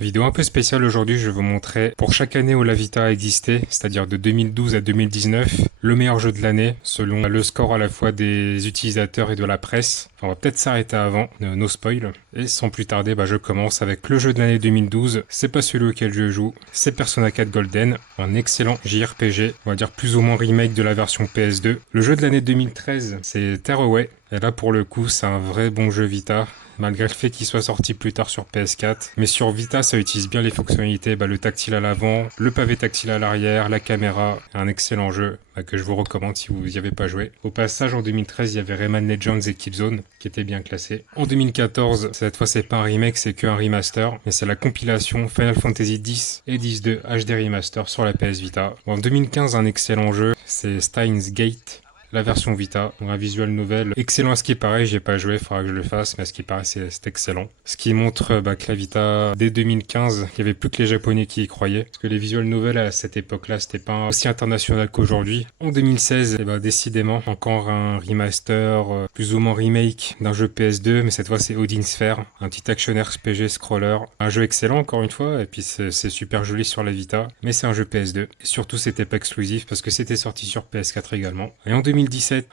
Vidéo un peu spéciale aujourd'hui, je vais vous montrer pour chaque année où la Vita a existé, c'est-à-dire de 2012 à 2019, le meilleur jeu de l'année selon le score à la fois des utilisateurs et de la presse. Enfin, on va peut-être s'arrêter avant, no spoil. Et sans plus tarder, je commence avec le jeu de l'année 2012. C'est pas celui auquel je joue, c'est Persona 4 Golden, un excellent JRPG, on va dire plus ou moins remake de la version PS2. Le jeu de l'année 2013, c'est Tearaway. Et là, pour le coup, c'est un vrai bon jeu Vita, malgré le fait qu'il soit sorti plus tard sur PS4. Mais sur Vita, ça utilise bien les fonctionnalités, le tactile à l'avant, le pavé tactile à l'arrière, la caméra. Un excellent jeu que je vous recommande si vous n'y avez pas joué. Au passage, en 2013, il y avait Rayman Legends et Killzone, qui étaient bien classés. En 2014, cette fois, c'est pas un remake, c'est qu'un remaster. Mais c'est la compilation Final Fantasy X et X-2 HD Remaster sur la PS Vita. En 2015, un excellent jeu, c'est Steins Gate. La version Vita, donc un visual novel excellent à ce qui paraît, j'ai pas joué, faudra que je le fasse, mais à ce qui paraît c'est excellent. Ce qui montre que la Vita, dès 2015, il y avait plus que les Japonais qui y croyaient, parce que les visual novels à cette époque-là, c'était pas aussi international qu'aujourd'hui. En 2016, décidément, encore un remaster, plus ou moins remake d'un jeu PS2, mais cette fois c'est Odin Sphere, un petit action RPG scroller, un jeu excellent encore une fois, et puis c'est super joli sur la Vita, mais c'est un jeu PS2. Et surtout c'était pas exclusif, parce que c'était sorti sur PS4 également. Et en 2017,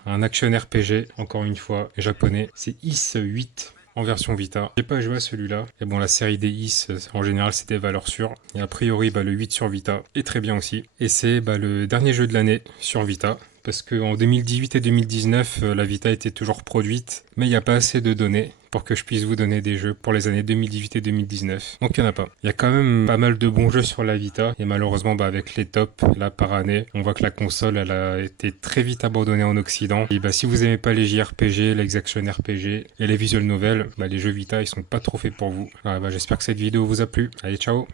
un action RPG, encore une fois, japonais, c'est Is 8 en version Vita. J'ai pas joué à celui-là. Et bon, la série des Is, en général, c'était valeur sûre. Et a priori, le 8 sur Vita est très bien aussi. Et c'est le dernier jeu de l'année sur Vita. Parce qu'en 2018 et 2019, la Vita était toujours produite, mais il n'y a pas assez de données pour que je puisse vous donner des jeux pour les années 2018 et 2019. Donc il n'y en a pas. Il y a quand même pas mal de bons jeux sur la Vita, et malheureusement avec les tops, là par année, on voit que la console, elle a été très vite abandonnée en Occident. Et si vous aimez pas les JRPG, les action RPG et les visual novels, les jeux Vita, ils sont pas trop faits pour vous. J'espère que cette vidéo vous a plu. Allez, ciao!